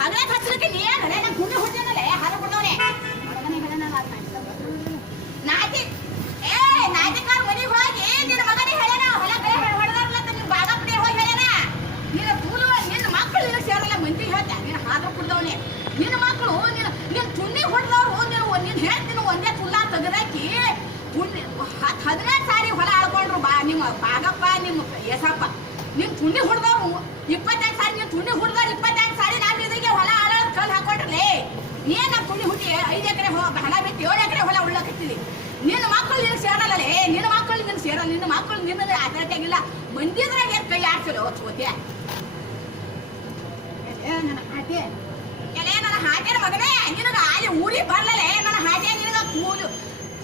ಹಗಲೇ ಹಚ್ಚಲಿಕ್ಕೆ ನೀ ಹಳೆ ನಾ ಗುಂಡು ಹೊಡ್ತೀನಲ್ಲ ಹಾಲು ಕೊಡ್ದವನೇ ನಾಟಿ ನಾಟಿಕಾರ ಮನೆಗೆ ಹೋಗಿ ನಿನ್ನ ಮಗನಿಗೆ ಹೇಳೇನ ಹೊಲ ಕೈ ಹೊಡೆದಾರಲ್ಲ ನಿನ್ನ ಬಾಗಪ್ಪನೇ ಹೋಗಿ ಹೇಳೇನ ನಿನ್ನ ತೂಲು ನಿನ್ನ ಮಕ್ಕಳು ನಿನಗೆ ಸೇರಲ್ಲ ಮಂದಿ ಹೇಳ್ತಾ ನೀನು ಹಾಲು ಕುಡ್ದವನೇ ನಿನ್ನ ಮಕ್ಕಳು ನಿನ್ನ ತುಣ್ಣಿ ಹೊಡೆದವ್ರು ನೀನು ಹೇಳ್ತೀನಿ ಒಂದೇ ತುಲ್ಲ ತೆಗೆದಾಕಿ ತುಣ್ಣಿ 14 ಸಾರಿ ಹೊಲ ಆಳ್ಕೊಂಡ್ರು ನಿಮ್ಮ ಬಾಗಪ್ಪ ನಿಮ್ಮ ಯಸಪ್ಪ ನಿನ್ ತುಣ್ಣಿ ಹೊಡೆದವ್ರು 22 ಸಾರಿ ನಿನ್ ತುಣ್ಣಿ ಹೊಡೆದವ್ರು 22 ಸಾರಿ ನಾನು ಇದಕ್ಕೆ ಹೊಲ ಆಳೋದು ಕಲ್ಲು ಹಾಕೊಂಡ್ರಲೇ ನೀನ್ ನಮ್ಮ ತುಣ್ಣಿ ಹುಟ್ಟಿ 5 ಎಕರೆ ಹೊಲ ಬಿಟ್ಟು 7 ಎಕರೆ ಹೊಲ ಉಳ್ಳಕತ್ತಿದಿ ನಿನ್ನ ಮಕ್ಕಳು ನಿನಗೆ ಸೇರಲ್ಲೇ ನಿನ್ನ ಮಕ್ಕಳು ನಿನಗೆ ಸೇರಲ್ಲ ನಿನ್ನ ಮಕ್ಕಳು ನಿನ್ನಗೆ ಆತರತೆಗಿಲ್ಲ ಮಂದಿದ್ರಾಗ ಏನು ಕೈ ಆಡ್ಸಲ್ಲ ಸೋತೆ ನನ್ನ ಹಾಟೆ ಎಲೆ ನನ್ನ ಹಾಟೆನ ಮಗನೇ ನಿನಗ ಅಲ್ಲಿ ಊರಿಗೆ ಬರ್ಲಲೇ ನನ್ನ ಹಾಟೆ ನಿನಗ ಕೂಲು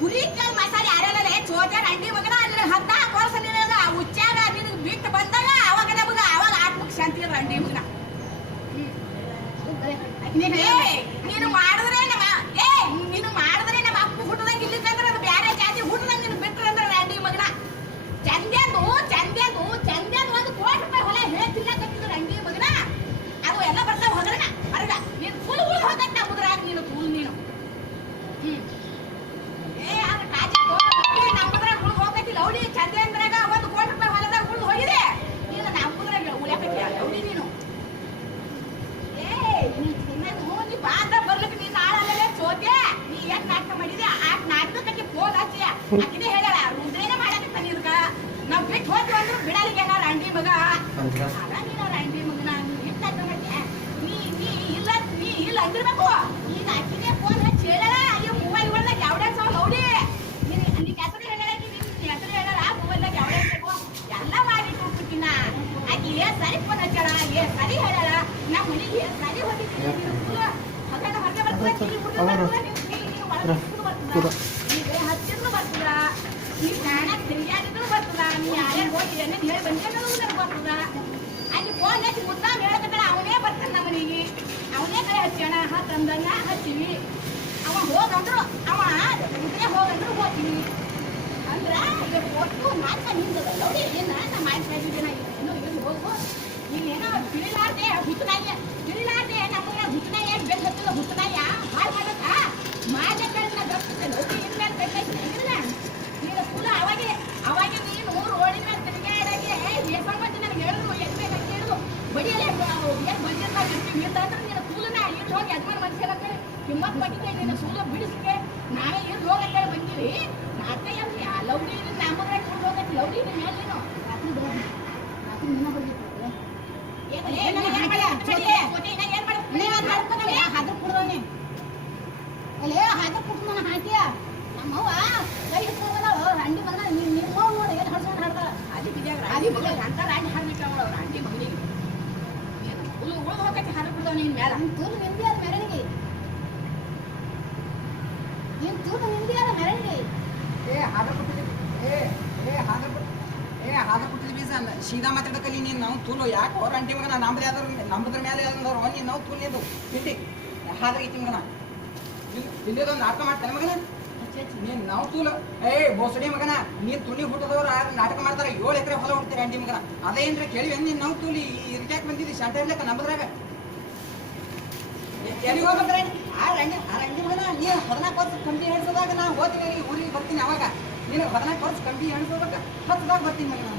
ಕುರಿ ಕಲ್ ಮಸಾಲೆ ಯಾರಲ್ಲೇ ಚೋತೆ ಅಂಡಿ ಮಗನ ನಿನಗೆ 14 ವರ್ಷ ನಿನಗ ಉಚ್ಚಾಗ ನಿನಗೆ ಬಿಟ್ಟು ಬಂದಾಗ ಅವಾಗ ನಮಗ ಅವಾಗ ಆತ್ಮಕ್ಕೆ ಶಾಂತಿ ಇರ ಅಂಡಿ ಮಗನ ನೀನು ಮಾಡಿದ್ರೆ ನೀನು ಮಾಡಿದ್ರೆ ನಮ್ಮ ಅಪ್ಪ ಹುಟ್ಟದಂಗೆ ಇಲ್ಲಿಂದ್ರೆ ಅದು ಬೇರೆ ಜಾತಿ ಹುಟ್ಟದಂಗೆ ನೀನು ಬಿಟ್ಟರೆ ಅಂಡಿ ಮಗನ ಚಂದ್ಯಂದು ಒಂದು ₹1,00,00,000 ಹೊಲ ಹೇಳ್ತಿಲ್ಲ ಕಟ್ಟಿದ್ರು ಅಂಡಿ ಮಗನ ಅದು ಎಲ್ಲ ಬರ್ತಾವ ಹೊರಗ ನೀನು ಫುಲ್ ಉಳಿದು ಹೋಗಕ್ಕೆ ನಮ್ಮದ್ರಾಗ ನೀನು ಫುಲ್ ನೀನು ಲೌಡಿ ಚಂದ್ರೇಂದ್ರಾಗ ₹1,00,00,000 ಹೊಲದಾಗ ಉಳಿದು ಹೋಗಿದೆ ನೀನು ನಮ್ಮದ್ರಾಗ ಉಳಿಯಕತ್ತಿ ಲೌಡಿ ನೀನು ನೀ ಬಾಂಧ ಬರ್ಲಿಕ್ಕೆ ನೀನು ಆಳಲ್ಲೇ ಚೋತೆ ನೀ ಎಷ್ಟು ನಾಟಕ ಮಾಡಿದೆ ಆ ನಾಟಕಕ್ಕೆ ಫೋನ್ ಹಚ್ಚಿ ಅಕ್ಕಿನೇ ಹೇಳ ರುದ್ರೇನೆ ಮಾಡಕತ್ತ ನೀರ್ಗ ನಾವು ಬಿಟ್ಟು ಹೋದ್ವಿ ಅಂದ್ರೆ ಬಿಡಲಿಗೆ ಏನಾರ ಅಂಡಿ ಮಗ ಆಗ ನೀನು ಅಂಡಿ ಮಗನ ಎಷ್ಟು ನಾಟಕ ಮಾಡ್ತೀಯ ನೀ ಇಲ್ಲ ಅಂದಿರ್ಬೇಕು ಈಗ ಅಕ್ಕಿನೇ ಫೋನ್ ಹಚ್ಚಿ ಹೇಳಲ್ಲ ಈ ಮೊಬೈಲ್ ಒಳಗೆ ಯಾವ್ದೇ ಸಹ ಲೌಡಿ ನೀನು ಹೆಸರು ಹೇಳಲ್ಲ ಹೆಸರು ಹೇಳಲ್ಲ ಮೊಬೈಲ್ದಾಗ ಯಾವ್ದೇ ಬೇಕು ಎಲ್ಲ ಮಾಡಿ ಹೋಗ್ಬಿಟ್ಟಿನ ಆಕಿ ಸರಿ ಫೋನ್ ಹಚ್ಚಳ ಸರಿ ಹೇಳಲ್ಲ ನಮ್ಮ ಮನೆಗೆ ಸರಿ ಹೋಗಿದ್ದೀನಿ ಹೊರಗೆ ಹಚ್ಚಿದ್ರು ಬರ್ತದ ನೀ ಕಾಣಕ್ ತಿರುಗಾಡಿದ್ರು ಬರ್ತದ ನೀ ಯಾರ್ಯಾರು ಹೋಗಿದ್ದೆ ಅಂತ ಹೇಳಿ ಬಂದ್ರೆ ಬರ್ತದ ಅಲ್ಲಿ ಫೋನ್ ಹಚ್ಚಿ ಮುದ್ದಾಂ ಹೇಳಕತ್ತಾರ ಅವನೇ ಬರ್ತಾನೆ ನಮ್ಮ ಮನೆಗೆ ಅವನೇ ಕಡೆ ಹಚ್ಚೋಣ ತಂದನ್ನ ಹಚ್ಚಿವಿ ಅವ ಹೋಗಂದ್ರು ಅವ ಹೋಗಂದ್ರು ಹೋಗ್ತೀವಿ ಅಂದ್ರ ಈಗ ಒಟ್ಟು ನಾಲ್ಕ ನಿಂತದ ನೋಡಿ ಏನ ನಾ ಮಾಡ್ತಾ ಇದ್ದೀನ ಇನ್ನೂ ಇಲ್ಲಿ ಹೋಗು ನೀನೇನೋ ತಿಳಿಲಾರ್ದೆ ತಿಳಿಲಾರ್ದೆ ನಮಗೆ ಹುಟ್ಟನಾಯ ಬೆಲ್ ಹತ್ತದ ಹುಟ್ಟನಾಯ ಹಾಳು ಮಾಡಕ್ಕ ಮಾದಕಗಳನ್ನ ಗಪ್ಪಿಸ ನೋಡಿ ಇನ್ಮೇಲೆ ಕಟ್ಟೈತಿಲ್ಲ ನೀನು ಫುಲ್ ಅವಾಗ ನೀನು ರೋಡಿನ ಮೇಲೆ ತಿರುಗಾಡಾಗೆ ಏರ್ಪಾಡು ಮಾಡ್ತೀನಿ ನನಗೆ ಹೇಳಿದ್ರು ಎದ್ಬೇಕು ಅಂತ ಹೇಳಿದ್ರು ಬಡಿಯಲ್ಲೇ ಏನು ಬಂದಿರ್ತಾವೆ ಇರ್ತೀವಿ ಇರ್ತಂದ್ರೆ ನೀನು ಫುಲ್ನ ಇಟ್ಟು ಹೋಗಿ ಯಜಮಾನ ಮನುಷ್ಯರ ಕಿಮ್ಮತ್ ಪಟ್ಟಿದ್ದೆ ನೀನು ಸೂಲು ಬಿಡಿಸಿಕೆ ನಾವೇ ಇರ್ದು ಹೋಗಂತೇಳಿ ಬಂದೀವಿ ನಾಲ್ಕೇ ಲೌಡಿ ನಮ್ಮದ್ರಾಗ ಕೊಂಡು ಹೋಗತ್ತೆ ಲೌಡಿ ಮೇಲೆ ನೀನು ರಾತ್ರಿ ನಿನ್ನ ಬಂದಿತ್ತು ನಮ್ಮವ್ವ ಕೈ ಹಿಡ್ಕೊಂಡ್ಬಂದಳು ಅಂಡಿ ಮಗನ ನೀವು ಹೋಗಿ ನೋಡಿ ಏನು ಹಡ್ಸ್ಕೊಂಡು ಹಾಡ್ತಾಳ ಅದಿ ಬಿದ್ಯಾಗ ರಾಜಿ ಮಗ ಅಂತ ರಾಜಿ ಹಾಡ್ಲಿಕ್ಕೆ ಅವಳು ಅಂಡಿ ಮಗನಿಗೆ ಉಳಿದು ಹೋಗಕ್ಕೆ ಹಾಡು ಬಿಡ್ದವ ನಿನ್ನ ಮೇಲೆ ತೂಲು ನಿಂದಿ ಅದ ಮೆರಣಿಗೆ ನೀನು ತೂಲು ನಿಂದಿ ಅದ ಮೆರಣಿಗೆ ಹಾದ ಕೊಟ್ಟಿದ್ದ ಬೀಜ ಸೀದಾ ಮಾತಾಡಕಲ್ಲಿ ನೀನು ನಾವು ತೂಲು ಯಾಕೆ ಅವ್ರ ಅಂಟಿ ಮಗನ ನಮ್ಮದ್ರ ಮೇಲೆ ಯಾವ್ದವ್ರು ನೀನು ನಾವು ತೂಲ್ ನಿಂದು ತಿಂಡಿ ಹಾದ್ರೈತಿ ಮಗನ ಇಲ್ಲಿದೊಂದು ನಾಟಕ ಮಾಡ್ತಾನೆ ಮಗನ ನೀನು ನಾವು ತೂಲು ಬೋಸಡಿ ಮಗನ ನೀನು ತುಣಿ ಹುಟ್ಟದವ್ರು ನಾಟಕ ಮಾಡ್ತಾರೆ 7 ಎಕರೆ ಹೊಲ ಹುಡ್ತೀರಿ ಅಂಟಿ ಮಗನ ಅದೇನ್ರ ಕೇಳಿವಿ ನೀನು ನಾವು ತೂಲಿ ಇದಕ್ಕೆ ಬಂದಿದ್ದಿ ಶಾಂಟ ಇರ್ಲಿಕ್ಕ ನಮ್ಮದ್ರಾಗ ಎಲ್ಲಿಗೆ ಹೋಗ್ಬೇಕ್ರೆ ಆ ರಂಡಿ ಮಗನ ನೀನು 14 ವರ್ಷ ಕಂಪಿ ಹಿಡಿಸೋದಾಗ ನಾ ಹೋಗ್ತೀನಿ ಊರಿಗೆ ಬರ್ತೀನಿ ಅವಾಗ ನೀನು 14 ವರ್ಷ ಕಂಪಿ ಎಣಿಸೋದಾಗ 10ದಾಗ ಬರ್ತೀನಿ ಮಗ ನಾನು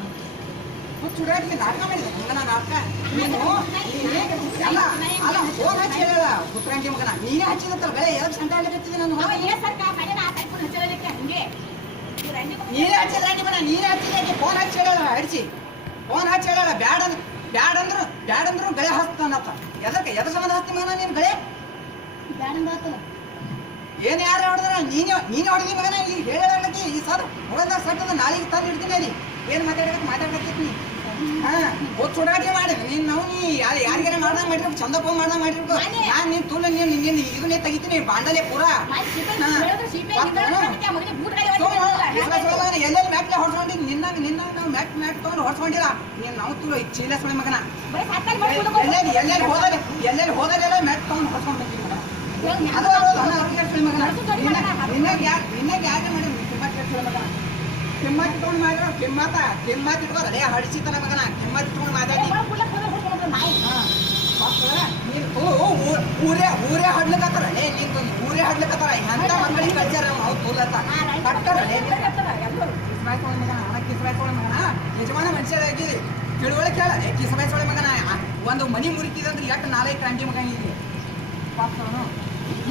ಹುಚ್ಚುಡಾಗಿ ನಾಟಕ ಮಾಡಿದೆ ಮಗನ ನಾಟಕ ನೀನು ಅಲ್ಲ ಫೋನ್ ಹಚ್ಚಿ ಹೇಳ ಹುತ್ತರಂಗಿ ಮಗನ ನೀನೇ ಹಚ್ಚಿದತ್ತಲ್ಲ ಬೆಳೆ ಎದಕ್ಕೆ ಸಂಟ ಆಗ್ಲಿಕ್ಕೆ ನಾನು ನೀನೇ ಹಚ್ಚಿದ ರಂಡಿ ಮಗನ ನೀನೇ ಹಚ್ಚಿದ ಫೋನ್ ಹಚ್ಚಿ ಹೇಳ ಅಡಿಸಿ ಫೋನ್ ಹಚ್ಚಿ ಹೇಳ ಬ್ಯಾಡಂದ್ರು ಗಳೆ ಹಚ್ತಾನತ್ತ ಎದ್ರ ಸಂಬಂಧ ಹಚ್ತಿ ಮಗನ ನೀನು ಗಳೆ ಏನ್ ಯಾರು ಹೊಡೆದ್ರ ನೀನೇ ಹೊಡೆದಿ ಮಗನ ಈಗ ಹೇಳಕ್ಕೆ ಈ ಸರ್ ಮೊಬೈಲ್ದಾಗ ಸಟ್ಟದ ನಾಳೆಗೆ ತಂದು ಹಿಡ್ತೀನಿ ಅಲ್ಲಿ ಏನ್ ಮಾತಾಡಕತ್ತೀನಿ ಚುಡಾಟಿ ಮಾಡಿ ನೀನ್ ನಾವು ಯಾರಿಗಾರ ಮಾಡ್ದಂಗ ಮಾಡಿರ್ಬೇಕು ಚಂದಪ್ಪ ಮಾಡ್ದಂಗ ಮಾಡಿರ್ಬೇಕು ನಾನ್ ನೀನ್ ತೂಲ ನೀನ್ ಇದನ್ನೇ ತೆಗಿತೀನಿ ಬಾಂಡಲೆ ಪೂರ ಎಲ್ಲೆಲ್ಲಿ ಮ್ಯಾಟ್ಲೆ ಹೊಡ್ಸ್ಕೊಂಡಿದ್ ನಿನ್ನ ನಾವು ಮ್ಯಾಟ್ ತಗೊಂಡು ಹೊಡ್ಸ್ಕೊಂಡಿಲ್ಲ ನೀನ್ ನಾವು ತೂಲ ಚೀಲ ಸೊಳೆ ಮಗನ ಎಲ್ಲೆಲ್ಲಿ ಹೋದಲ್ಲೆಲ್ಲ ಮ್ಯಾಟ್ ತಗೊಂಡು ಹೊಡ್ಸ್ಕೊಂಡು ಬಂದಿವಿ ಮಗನ ಅದು ಮಗನ ನಿನ್ನಾಗ ಯಾಕೆ ಮಾಡಿ ಮಗನ ಕೆಮ್ಮತ್ ಇಟ್ಕೊಂಡು ಮಾಡ್ರ ಕೆಮ್ಮತ್ ಇಟ್ಕೋ ಅದೇ ಹಡಿಸಿತನ ಮಗನ ಕೆಮ್ಮತ್ ಇಟ್ಕೊಂಡು ಮಾತಾಡಿ ನೀನು ಊರೇ ಹಡ್ಲಕತ್ತಾರ ನಿಂತು ಊರೇ ಹಡ್ಲಕತ್ತಾರ ಎಂತ ಮಕ್ಕಳಿಗೆ ಕಳ್ಸ್ಯಾರ ಅವ್ರು ತೋಲತ್ತ ಕಟ್ಟಾರ ಕಿಸ್ಬಾಯ್ಸೊಳ ಮಗನ ಯಜಮಾನ ಮನುಷ್ಯರಾಗಿರಿ ತಿಳುವಳಿ ಕೇಳ ಕಿಸ್ಬಾಯ್ಸೊಳ ಮಗನ ಒಂದು ಮನಿ ಮುರಿತಿದಂದ್ರೆ ಎಷ್ಟು 4 ಕ್ರಾಂತಿ ಮಗ ಇಲ್ಲಿ ಪಾಪ್ಸವನು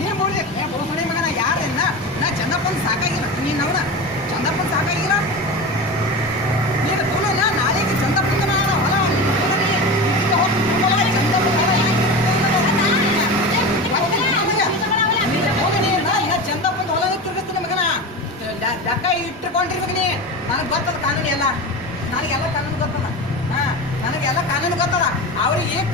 ಏನ್ ಮುರಿದೆ ಬೋಸಳೆ ಮಗನ ಯಾರನ್ನ ನಾ ಚಂದಪ್ಪನ ಸಾಕಾಗಿಲ್ಲ ನೀನು ಅವನ ಚಂದಪ್ಪನ ಸಾಕಾಗಿಲ್ಲ ನೀನು ತೂಲು ನಾ ನಾಳೆಗೆ ಚಂದಪ್ಪನ ಹೊಲ ಚಂದಪ್ಪನ ಹೊಲ ತಿರುಗಿಸ್ತೀನಿ ಮಗನ ಡಕ್ಕ ಇಟ್ಟುಕೊಂಡಿರ್ಬೇಕು ನೀ ನನಗೆ ಗೊತ್ತದ ಕಾನೂನು ಎಲ್ಲ ನನಗೆಲ್ಲ ಕಾನೂನು ಗೊತ್ತದ ನನಗೆಲ್ಲ ಕಾನೂನು ಗೊತ್ತದ ಅವ್ರಿಗೆ